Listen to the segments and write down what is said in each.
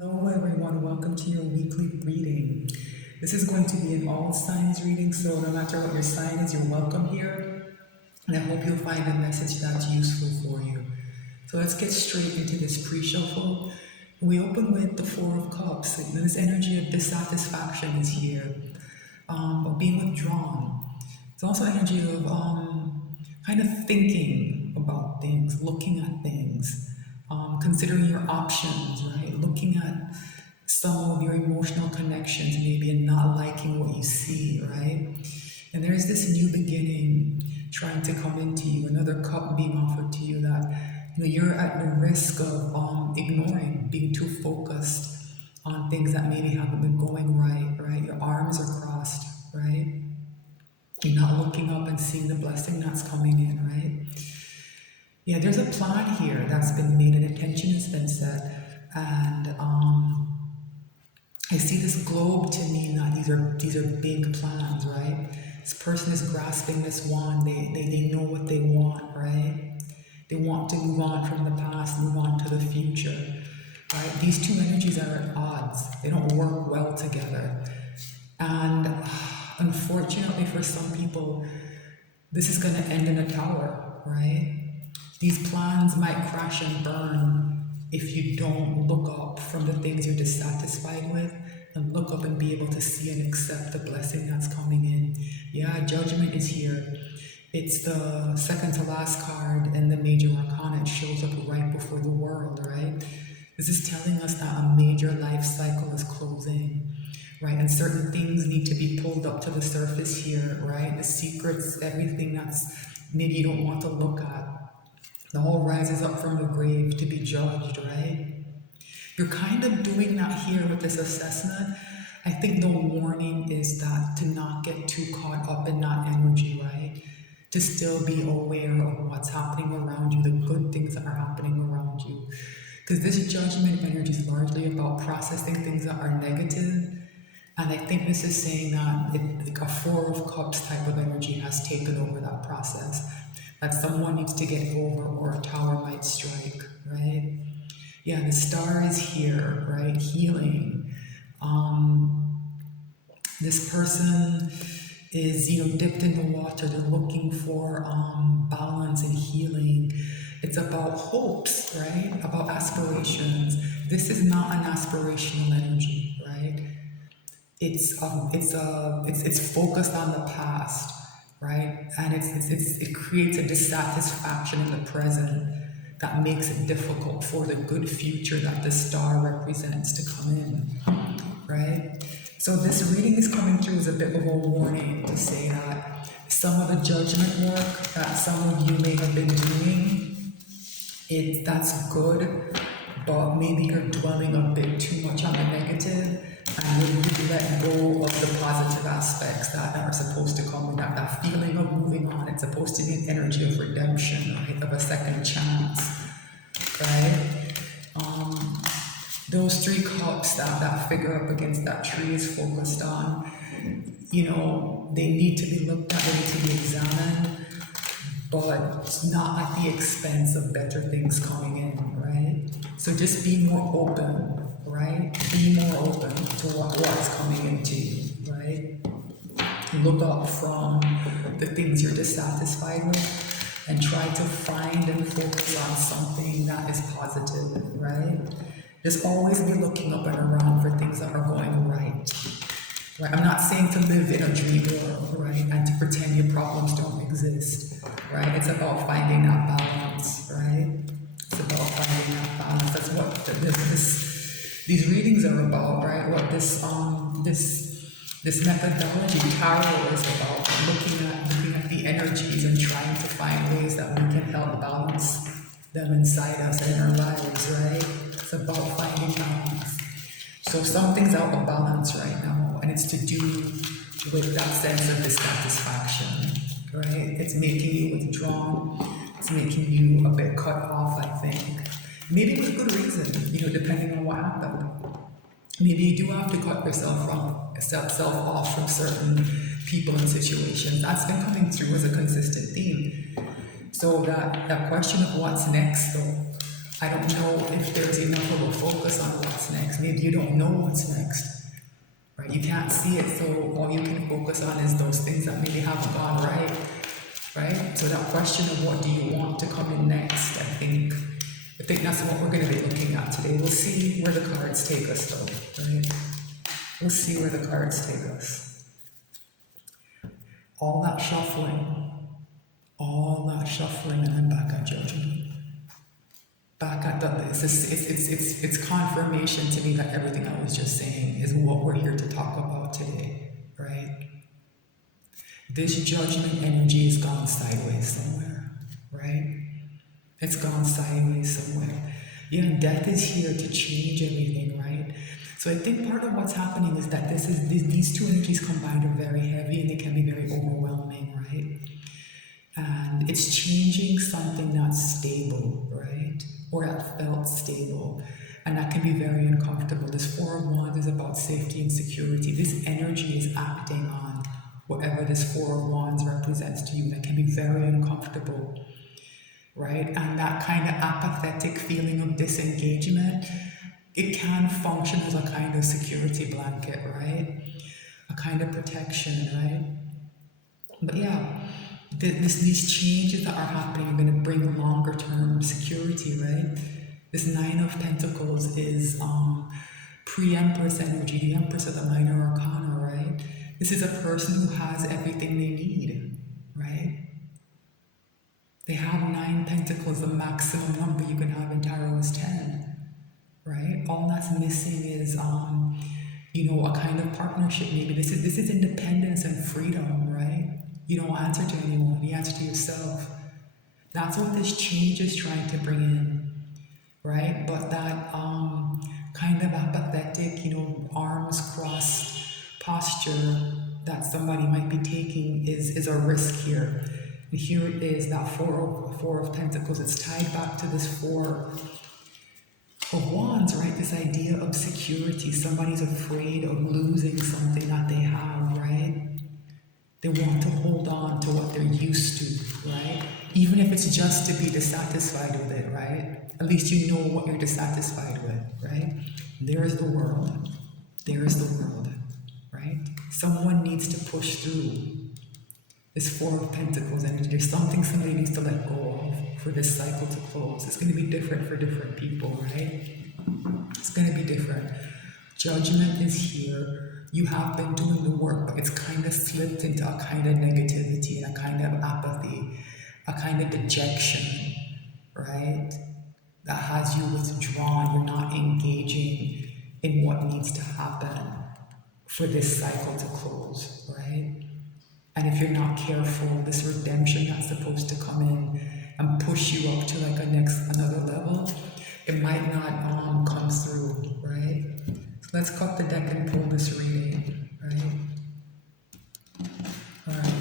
Hello, everyone. Welcome to your weekly reading. This is going to be an all signs reading, so no matter what your sign is, you're welcome here. And I hope you'll find a message that's useful for you. So let's get straight into this pre shuffle. We open with the Four of Cups. This energy of dissatisfaction is here, of being withdrawn. It's also energy of kind of thinking about things, looking at things, considering your options, right? Looking at some of your emotional connections, maybe, and not liking what you see, right? And there's this new beginning trying to come into you, another cup being offered to you that you're at the risk of ignoring, being too focused on things that maybe haven't been going right, right? Your arms are crossed, right? You're not looking up and seeing the blessing that's coming in, right? Yeah, there's a plan here that's been made, an intention has been set, and I see this globe to mean that these are big plans, right? This person is grasping this wand. They know what they want, right? They want to move on from the past, move on to the future, right? These two energies are at odds. They don't work well together, and unfortunately for some people, this is going to end in a tower, right? These plans might crash and burn if you don't look up from the things you're dissatisfied with and look up and be able to see and accept the blessing that's coming in. Yeah, judgment is here. It's the second to last card in the major arcana. It shows up right before the world, right? This is telling us that a major life cycle is closing, right? And certain things need to be pulled up to the surface here, right? The secrets, everything that's maybe you don't want to look at. The whole rises up from the grave to be judged, right? You're kind of doing that here with this assessment. I think the warning is that to not get too caught up in that energy, right? To still be aware of what's happening around you, the good things that are happening around you. Because this judgment energy is largely about processing things that are negative. And I think this is saying that like a Four of Cups type of energy has taken over that process. That someone needs to get over, or a tower might strike, right? Yeah, the star is here, right? Healing. This person is, dipped in the water. They're looking for balance and healing. It's about hopes, right? About aspirations. This is not an aspirational energy, right? It's focused on the past, right? And it creates a dissatisfaction in the present that makes it difficult for the good future that the star represents to come in, right? So this reading is coming through as a bit of a warning to say that some of the judgment work that some of you may have been doing, that's good, but maybe you're dwelling a bit too much on the negative, and when you let go of the positive aspects that are supposed to come with that feeling of moving on. It's supposed to be an energy of redemption, right? Of a second chance, right? Those three cups that figure up against that tree is focused on, they need to be looked at, they need to be examined, but not at the expense of better things coming in, right? So just be more open, right? Be more open to what's coming into you, right? Look up from the things you're dissatisfied with and try to find and focus on something that is positive, right? Just always be looking up and around for things that are going right. Right? I'm not saying to live in a dream world, right? And to pretend your problems don't exist, right? It's about finding that balance, right? It's about finding that balance. That's what these readings are about, right? What this methodology, tarot, is about looking at the energies and trying to find ways that we can help balance them inside us and in our lives, right? It's about finding balance. So something's out of balance right now, and it's to do with that sense of dissatisfaction, right? It's making you withdrawn. It's making you a bit cut off, I think. Maybe with good reason, depending on what happened. Maybe you do have to cut yourself off from certain people and situations. That's been coming through as a consistent theme. So that question of what's next, though, I don't know if there's enough of a focus on what's next. Maybe you don't know what's next, right? You can't see it, so all you can focus on is those things that maybe haven't gone right? So that question of what do you want to come in next, I think that's what we're going to be looking at today. We'll see where the cards take us, though, right? We'll see where the cards take us. All that shuffling, and then back at judgment. Back at the, it's confirmation to me that everything I was just saying is what we're here to talk about today, right? This judgment energy has gone sideways somewhere, right? It's gone sideways somewhere. Death is here to change everything, right? So I think part of what's happening is that these two energies combined are very heavy and they can be very overwhelming, right? And it's changing something that's stable, right? Or that felt stable. And that can be very uncomfortable. This Four of Wands is about safety and security. This energy is acting on whatever this Four of Wands represents to you. That can be very uncomfortable, right? And that kind of apathetic feeling of disengagement, it can function as a kind of security blanket, right? A kind of protection, right? But these changes that are happening are going to bring longer term security, right? This Nine of Pentacles is pre-Empress energy, the Empress of the Minor Arcana, right? This is a person who has everything they need, right? They have 9 pentacles, the maximum number you can have in tarot is 10, right? All that's missing is, a kind of partnership. Maybe this is independence and freedom, right? You don't answer to anyone, you answer to yourself. That's what this change is trying to bring in, right? But that kind of apathetic, arms crossed posture that somebody might be taking is a risk here. And here it is, that four of Pentacles. It's tied back to this Four of Wands, right? This idea of security. Somebody's afraid of losing something that they have, right? They want to hold on to what they're used to, right? Even if it's just to be dissatisfied with it, right? At least you know what you're dissatisfied with, right? There is the world. There is the world, right? Someone needs to push through this Four of Pentacles energy. There's something somebody needs to let go of for this cycle to close. It's going to be different for different people, right? It's going to be different. Judgment is here. You have been doing the work, but it's kind of slipped into a kind of negativity and a kind of apathy, a kind of dejection, right? That has you withdrawn. You're not engaging in what needs to happen for this cycle to close, right? And if you're not careful, this redemption that's supposed to come in and push you up to like another level, it might not come through, right? So let's cut the deck and pull this reading, right? All right.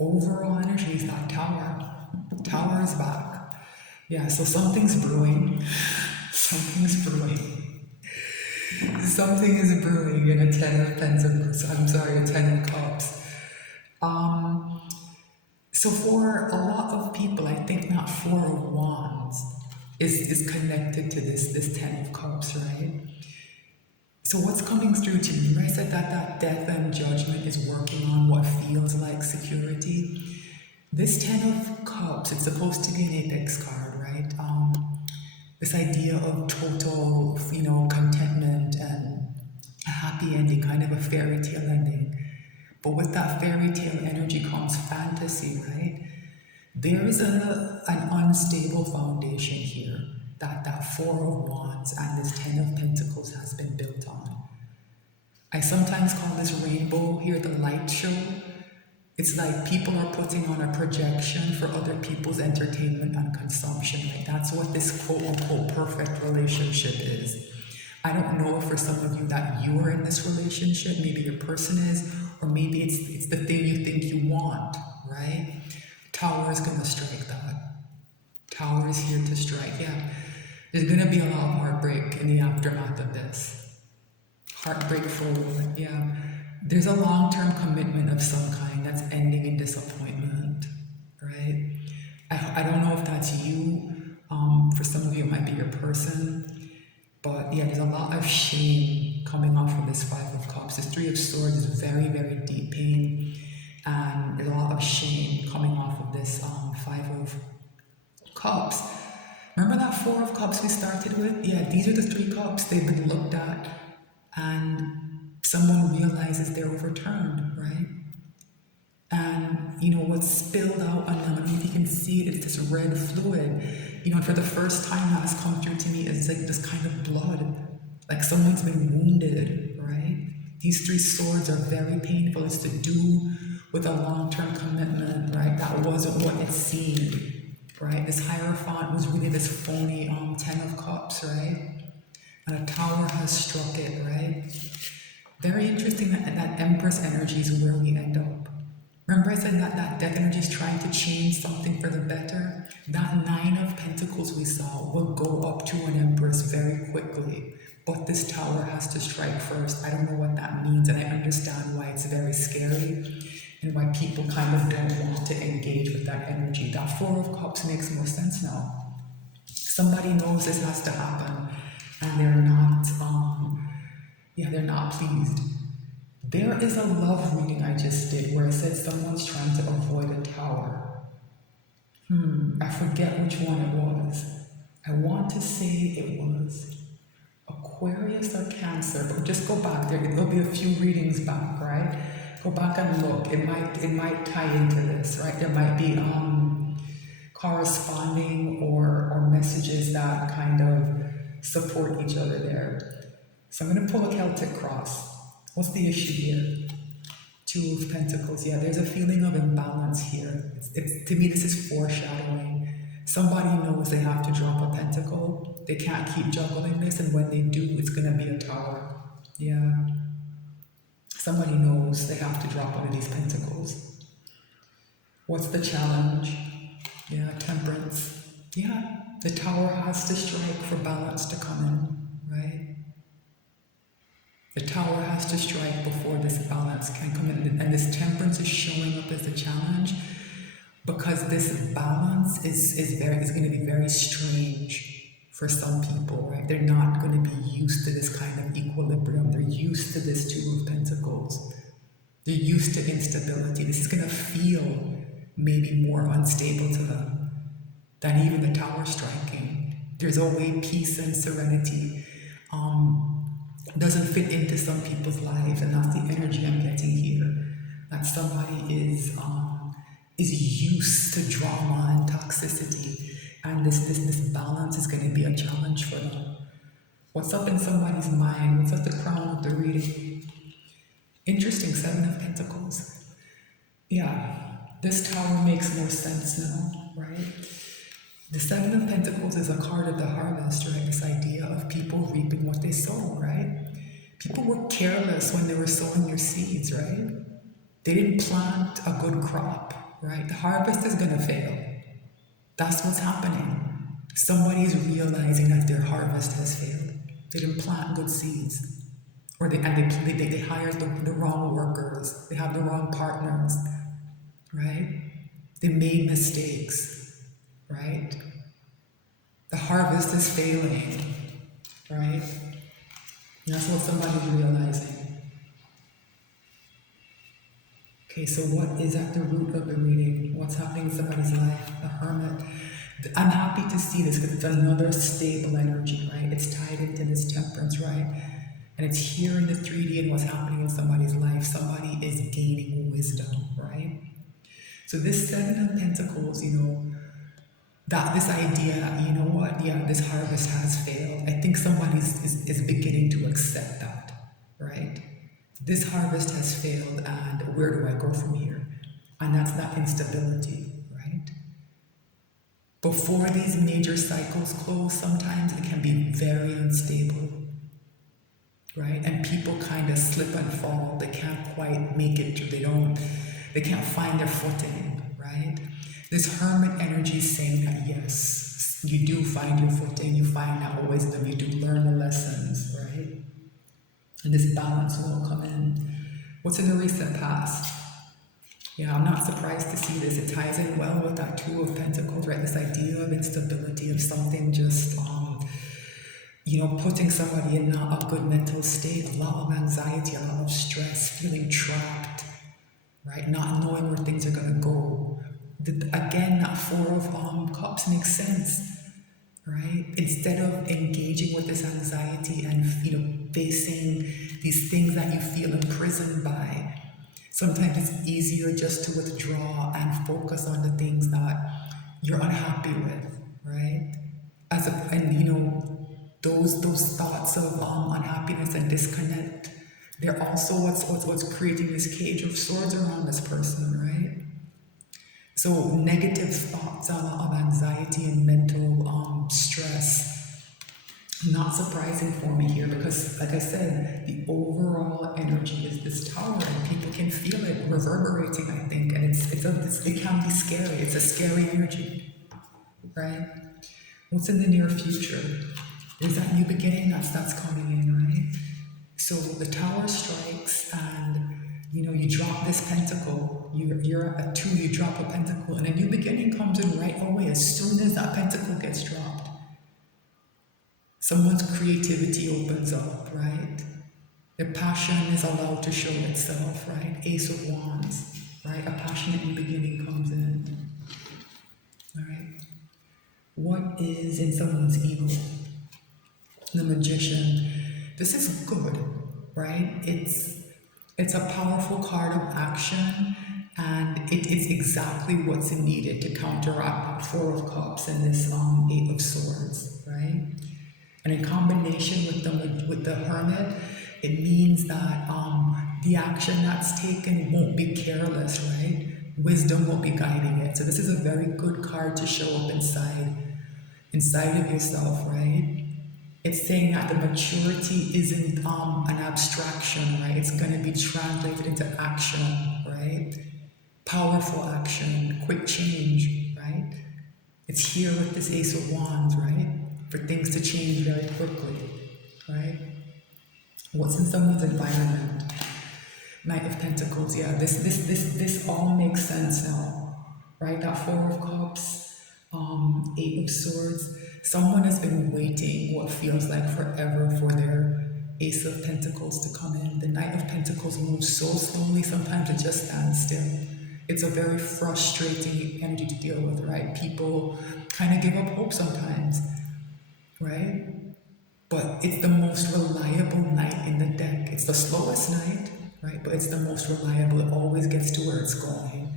Overall energy is that Tower. Tower is back. So something's brewing. Something's brewing. Something is brewing in a 10 of Pentacles. A 10 of Cups. So for a lot of people, I think that Four of Wands is connected to this 10 of Cups, right? So what's coming through to me? I said that death and judgment is working on what feels like security. This 10 of Cups, it's supposed to be an apex card, right? This idea of total, contentment and a happy ending, kind of a fairy tale ending. But with that fairy tale energy comes fantasy, right? There is an unstable foundation here that Four of Wands and this 10 of Pentacles has been built on. I sometimes call this rainbow here the light show. It's like people are putting on a projection for other people's entertainment and consumption. Like that's what this quote-unquote perfect relationship is. I don't know if for some of you that you are in this relationship, maybe your person is, or maybe it's the thing you think you want, right? Tower is going to strike that. Tower is here to strike, There's going to be a lot of heartbreak in the aftermath of this. Heartbreak for what? There's a long-term commitment of some kind that's ending in disappointment, right? I don't know if that's you. For some of you, it might be your person. but yeah, there's a lot of shame coming off of this Five of Cups. This Three of Swords is very, very deep pain, and there's a lot of shame coming off of this Five of Cups. Remember that Four of Cups we started with? Yeah, these are the three cups. They've been looked at, and someone realizes they're overturned, right? And you know what's spilled out on them, I don't know if you can see it, it's this red fluid. You know, for the first time that has come through to me, it's like this kind of blood, like someone's been wounded, right? These three swords are very painful. It's to do with a long-term commitment, right? That wasn't what it seemed, right? This Hierophant was really this phony Ten of Cups, right? And a tower has struck it, right? Very interesting that Empress energy is where we end up. Remember I said that death energy is trying to change something for the better? That Nine of Pentacles we saw will go up to an Empress very quickly. But this tower has to strike first. I don't know what that means, and I understand why it's very scary and why people kind of don't want to engage with that energy. That Four of Cups makes more sense now. Somebody knows this has to happen, and they're not pleased. There is a love reading I just did where it said someone's trying to avoid a tower. I forget which one it was. I want to say it was Aquarius or Cancer, but just go back there. There'll be a few readings back, right? Go back and look. It might tie into this, right? There might be corresponding or messages that kind of support each other there. So I'm going to pull a Celtic cross. What's the issue here? Two of Pentacles. Yeah, there's a feeling of imbalance here. To me, this is foreshadowing. Somebody knows they have to drop a pentacle. They can't keep juggling this, and when they do, it's going to be a tower. Yeah. Somebody knows they have to drop one of these pentacles. What's the challenge? Yeah, Temperance. Yeah, the tower has to strike for balance to come in, right? The tower has to strike before this balance can come in. And this Temperance is showing up as a challenge because this balance is going to be very strange for some people, right? They're not going to be used to this kind of equilibrium. They're used to this Two of Pentacles. They're used to instability. This is going to feel maybe more unstable to them than even the tower striking. There's a way peace and serenity doesn't fit into some people's lives, and that's the energy I'm getting here. That somebody is used to drama and toxicity, and this balance is going to be a challenge for them. What's up in somebody's mind? What's at the crown of the reading? Interesting, Seven of Pentacles. Yeah, this tower makes more sense now, right? The Seven of Pentacles is a card of the harvest, right? This idea of people reaping what they sow, right? People were careless when they were sowing their seeds, right? They didn't plant a good crop, right? The harvest is going to fail. That's what's happening. Somebody's realizing that their harvest has failed. They didn't plant good seeds. Or they hired the wrong workers. They have the wrong partners, right? They made mistakes. Right? The harvest is failing, right? And that's what somebody's realizing. Okay, so what is at the root of the reading? What's happening in somebody's life? The Hermit. I'm happy to see this because it's another stable energy, right? It's tied into this Temperance, right? And it's here in the 3D and what's happening in somebody's life. Somebody is gaining wisdom, right? So this Seven of Pentacles, that this idea, you know what, yeah, this harvest has failed. I think somebody is beginning to accept that, right? This harvest has failed, and where do I go from here? And that's that instability, right? Before these major cycles close, sometimes it can be very unstable, right? And people kind of slip and fall. They can't quite make it through. They can't find their footing, right? This Hermit energy is saying that yes, you do find your footing, you find that wisdom, you do learn the lessons, right? And this balance will come in. What's in the recent past? Yeah, I'm not surprised to see this. It ties in well with that Two of Pentacles, right? This idea of instability, of something just, putting somebody in not a good mental state, a lot of anxiety, a lot of stress, feeling trapped, right? Not knowing where things are going to go. Again, that Four of Cups makes sense, right? Instead of engaging with this anxiety and facing these things that you feel imprisoned by, sometimes it's easier just to withdraw and focus on the things that you're unhappy with, right? Those thoughts of unhappiness and disconnect, they're also what's creating this cage of swords around this person, right? So negative thoughts of anxiety and mental stress, not surprising for me here because, like I said, the overall energy is this tower, and people can feel it reverberating. I think, and it can be scary. It's a scary energy, right? What's in the near future? There's that new beginning that's coming in, right? So the tower strikes, and you drop this pentacle. You're at a 2, you drop a pentacle, and a new beginning comes in right away as soon as that pentacle gets dropped. Someone's creativity opens up, right? Their passion is allowed to show itself, right? Ace of Wands, right? A passionate new beginning comes in, all right? What is in someone's ego? The Magician. This is good, right? It's a powerful card of action, and it is exactly what's needed to counteract Four of Cups and this Eight of Swords, right? And in combination with the Hermit, it means that the action that's taken won't be careless, right? Wisdom will be guiding it. So this is a very good card to show up inside of yourself, right? It's saying that the maturity isn't an abstraction, right? It's going to be translated into action, right? Powerful action, quick change, right? It's here with this Ace of Wands, right? For things to change very quickly, right? What's in someone's environment? Knight of Pentacles, yeah. This all makes sense now, right? That Four of Cups, Eight of Swords. Someone has been waiting what feels like forever for their Ace of Pentacles to come in. The Knight of Pentacles moves so slowly, sometimes it just stands still. It's a very frustrating energy to deal with, right? People kind of give up hope sometimes, right? But it's the most reliable knight in the deck. It's the slowest knight, right? But it's the most reliable. It always gets to where it's going.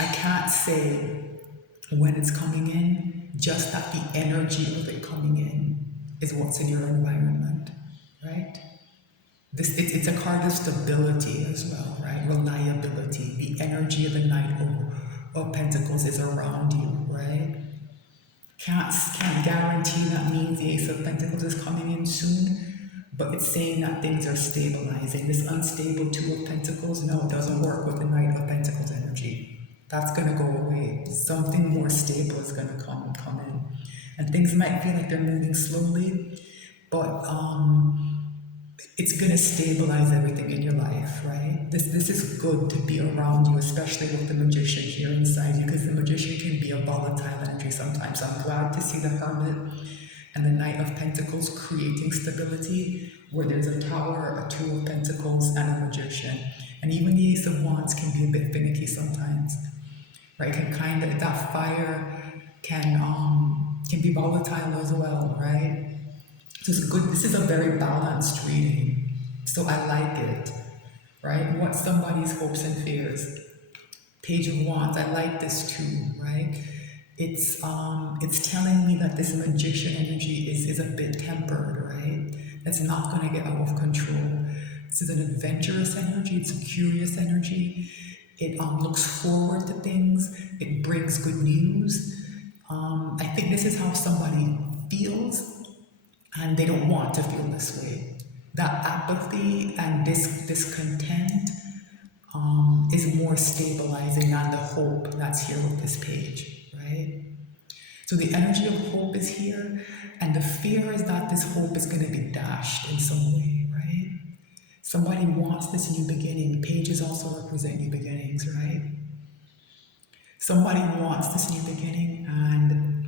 I can't say when it's coming in, just that the energy of it coming in is what's in your environment, right? It's a card of stability as well, right? Reliability. The energy of the Knight of Pentacles is around you, right? Can't guarantee that means the Ace of Pentacles is coming in soon, but it's saying that things are stabilizing. This unstable Two of Pentacles, no, it doesn't work with the Knight of Pentacles energy. That's gonna go away. Something more stable is gonna come in, and things might feel like they're moving slowly, but it's gonna stabilize everything in your life, right? This is good to be around you, especially with the Magician here inside you, because the Magician can be a volatile energy sometimes. I'm glad to see the Hermit and the Knight of Pentacles creating stability, where there's a Tower, a Two of Pentacles, and a Magician. And even the Ace of Wands can be a bit finicky sometimes, right? Can kind of, that fire can be volatile as well, right? So it's good. This is a very balanced reading, so I like it, right? What somebody's hopes and fears. Page of Wands. I like this too, right? It's telling me that this Magician energy is a bit tempered, right? It's not going to get out of control. This is an adventurous energy. It's a curious energy. It looks forward to things. It brings good news. I think this is how somebody feels, and they don't want to feel this way. That apathy and discontent is more stabilizing than the hope that's here with this page, right? So the energy of hope is here, and the fear is that this hope is going to be dashed in some way, right? Somebody wants this new beginning. Pages also represent new beginnings, right? Somebody wants this new beginning, and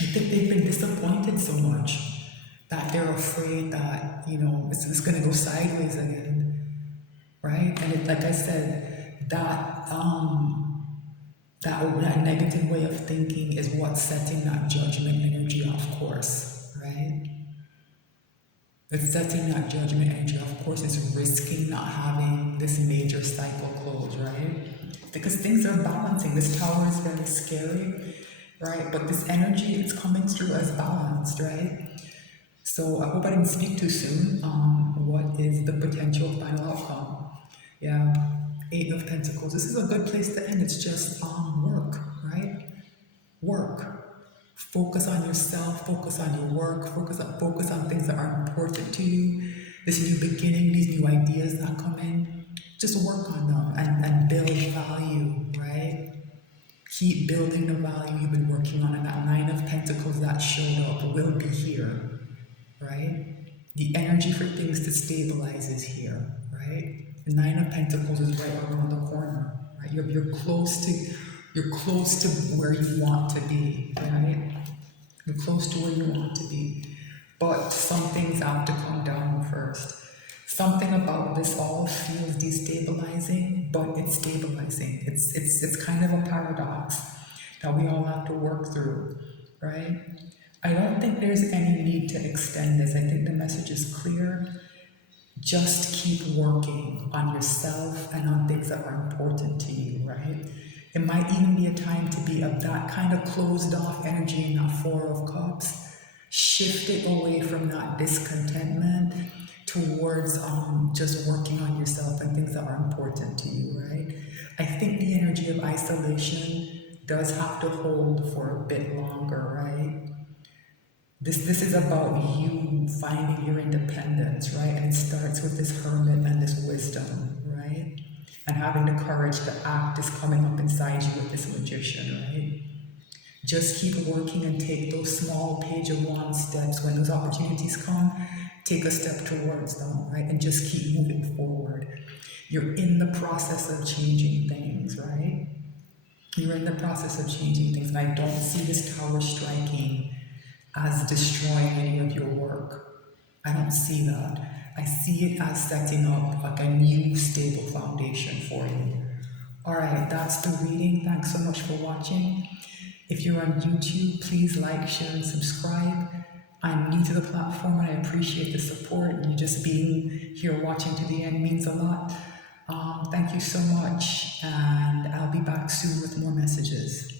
I think they've been disappointed so much that they're afraid that, it's going to go sideways again, right? And like I said, that negative way of thinking is what's setting that judgment energy off course, right? It's setting that judgment energy off course. It's risking not having this major cycle close, right? Because things are balancing. This tower is very scary, right? But this energy is coming through as balanced, right? So I hope I didn't speak too soon. What is the potential final outcome? Yeah, Eight of Pentacles. This is a good place to end. It's just work, right? Work. Focus on yourself. Focus on your work. Focus on things that are important to you. This new beginning, these new ideas that come in. Just work on them and build value, right? Keep building the value you've been working on, and that Nine of Pentacles that showed up will be here, right? The energy for things to stabilize is here, right? The Nine of Pentacles is right around the corner, right? You're close to where you want to be, right? You're close to where you want to be. But some things have to come down first. Something about this all feels destabilizing, but it's stabilizing. It's kind of a paradox that we all have to work through, right? I don't think there's any need to extend this. I think the message is clear. Just keep working on yourself and on things that are important to you, right? It might even be a time to be of that kind of closed off energy in that Four of Cups. Shift it away from that discontentment towards just working on yourself and things that are important to you, right? I think the energy of isolation does have to hold for a bit longer, right? This is about you finding your independence, right? And it starts with this hermit and this wisdom, right? And having the courage to act is coming up inside you with this magician, right? Just keep working and take those small page of one steps. When those opportunities come, take a step towards them, right? And just keep moving forward. You're in the process of changing things, right? You're in the process of changing things. And I don't see this tower striking as destroying any of your work. I don't see that. I see it as setting up like a new stable foundation for you. All right, that's the reading. Thanks so much for watching. If you're on YouTube, please like, share, and subscribe. I'm new to the platform and I appreciate the support. You just being here watching to the end means a lot. Thank you so much, and I'll be back soon with more messages.